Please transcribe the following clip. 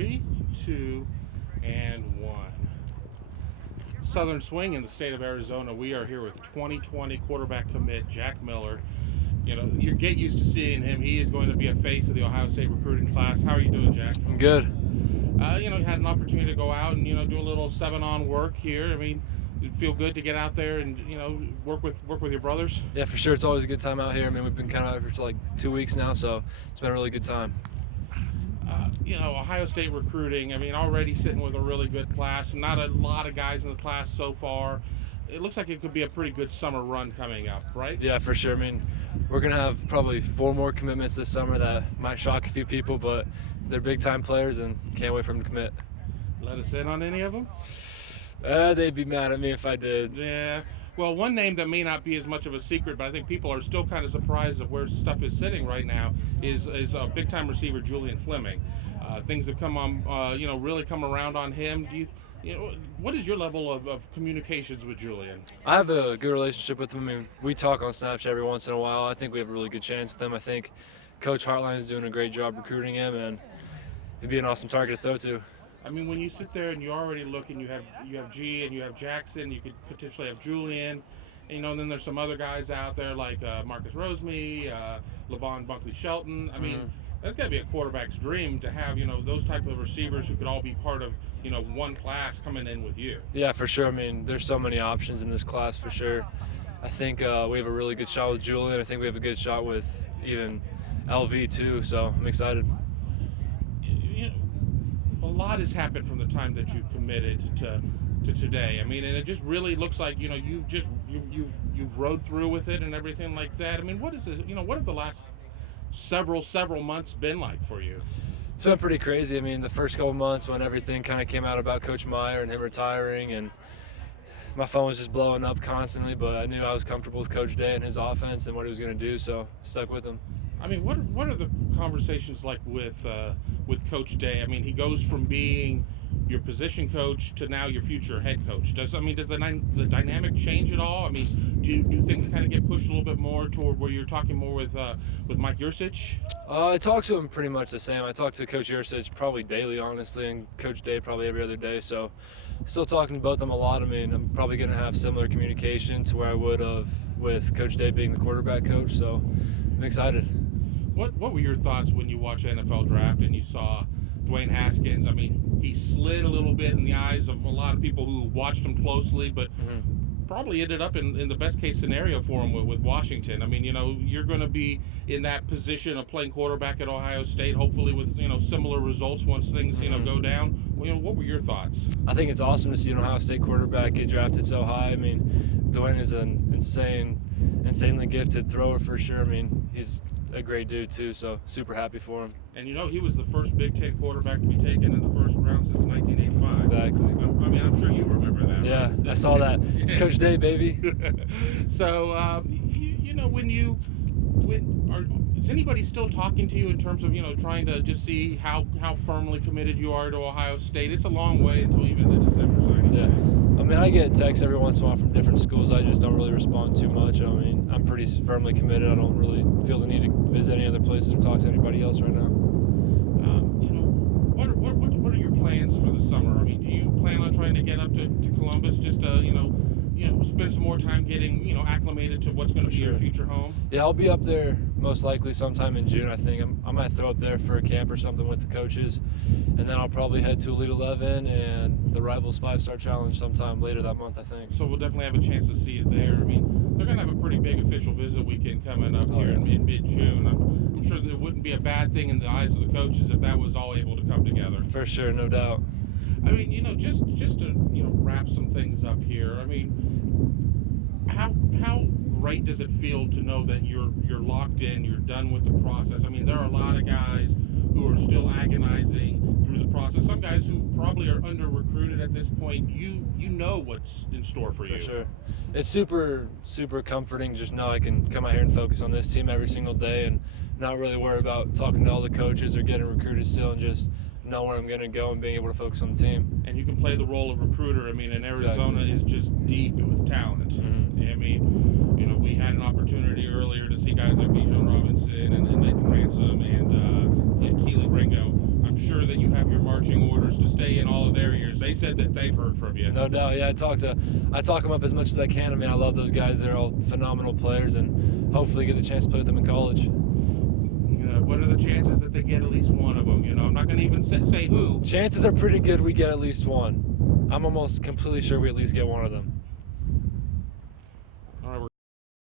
3, 2, and 1. Southern Swing in the state of Arizona. We are here with 2020 quarterback commit Jack Miller. You know, you get used to seeing him. He is going to be a face of the Ohio State recruiting class. How are you doing, Jack? I'm good. You had an opportunity to go out and, do a little 7-on work here. I mean, it feel good to get out there and, work with your brothers? Yeah, for sure. It's always a good time out here. I mean, we've been kind of out here for like 2 weeks now, so it's been a really good time. Ohio State recruiting, I mean, already sitting with a really good class. Not a lot of guys in the class so far. It looks like it could be a pretty good summer run coming up, right? Yeah, for sure. I mean, we're going to have probably 4 more commitments this summer that might shock a few people, but they're big-time players and can't wait for them to commit. Let us in on any of them? They'd be mad at me if I did. Yeah. Well, one name that may not be as much of a secret, but I think people are still kind of surprised of where stuff is sitting right now, is a big-time receiver, Julian Fleming. Things have come on, really come around on him. What is your level of communications with Julian? I have a good relationship with him. I mean, we talk on Snapchat every once in a while. I think we have a really good chance with him. I think Coach Hartline is doing a great job recruiting him, and he'd be an awesome target to throw to. I mean, when you sit there and you already look and you have G and you have Jackson, you could potentially have Julian, and then there's some other guys out there like Marcus Roseme, Levon Bunkley Shelton. I mean, that's got to be a quarterback's dream to have, those type of receivers who could all be part of, one class coming in with you. Yeah, for sure. I mean, there's so many options in this class for sure. I think we have a really good shot with Julian. I think we have a good shot with even LV too, so I'm excited. A lot has happened from the time that you committed to today. I mean, and it just really looks like, you've rode through with it and everything like that. I mean, what is this, what have the last several months been like for you? It's been pretty crazy. I mean, the first couple months when everything kind of came out about Coach Meyer and him retiring, and my phone was just blowing up constantly, but I knew I was comfortable with Coach Day and his offense and what he was going to do, so stuck with him. I mean, what are the conversations like with Coach Day? I mean, he goes from being your position coach to now your future head coach. Does the dynamic change at all? I mean, do things kind of get pushed a little bit more toward where you're talking more with Mike Yurcich? I talk to him pretty much the same. I talk to Coach Yurcich probably daily, honestly, and Coach Day probably every other day. So, still talking to both of them a lot. I mean, I'm probably going to have similar communication to where I would have with Coach Day being the quarterback coach. So, I'm excited. What were your thoughts when you watched NFL Draft and you saw Dwayne Haskins? I mean, he slid a little bit in the eyes of a lot of people who watched him closely, but probably ended up in the best case scenario for him with Washington. I mean, you're going to be in that position of playing quarterback at Ohio State, hopefully with, similar results once things, go down. What were your thoughts? I think it's awesome to see an Ohio State quarterback get drafted so high. I mean, Dwayne is an insanely gifted thrower for sure. I mean, he's a great dude too, so super happy for him. And he was the first Big Ten quarterback to be taken in the first round since 1985. Exactly. I mean, I'm sure you remember that. Yeah, right? I saw that. It's Coach Day, baby. So, is anybody still talking to you in terms of, trying to just see how firmly committed you are to Ohio State? It's a long way until even the December signing. Yeah. I mean, I get texts every once in a while from different schools. I just don't really respond too much. I mean, I'm pretty firmly committed. I don't really feel the need to visit any other places or talk to anybody else right now. What are your plans for the summer? I mean, do you plan on trying to get up to Columbus just to, spend some more time getting, acclimated to what's going to be your future home? Yeah, I'll be up there most likely sometime in June, I think. I might throw up there for a camp or something with the coaches. And then I'll probably head to Elite 11 and the Rivals 5-Star Challenge sometime later that month, I think. So we'll definitely have a chance to see it there. I mean, they're going to have a pretty big official visit weekend coming up here in mid-June. I'm sure that it wouldn't be a bad thing in the eyes of the coaches if that was all able to come together. For sure, no doubt. I mean, just to wrap some things up here. I mean, how great does it feel to know that you're locked in, you're done with the process? I mean, there are a lot of guys who are still agonizing through the process. Some guys who probably are under recruited at this point. You know what's in store for you. For sure. It's super, super comforting to just know I can come out here and focus on this team every single day and not really worry about talking to all the coaches or getting recruited still, and just know where I'm going to go and being able to focus on the team. And you can play the role of recruiter. I mean, and Arizona is just deep with talent. I mean, we had an opportunity earlier to see guys like Bijan Robinson and Nathan Ransom and Keely Ringo. I'm sure that you have your marching orders to stay in all of their ears. They said that they've heard from you. No doubt. Yeah, I talk them up as much as I can. I mean, I love those guys. They're all phenomenal players, and hopefully get the chance to play with them in college. What are the chances that they get at least one of them? I'm not going to even say who. Chances are pretty good we get at least one. I'm almost completely sure we at least get one of them.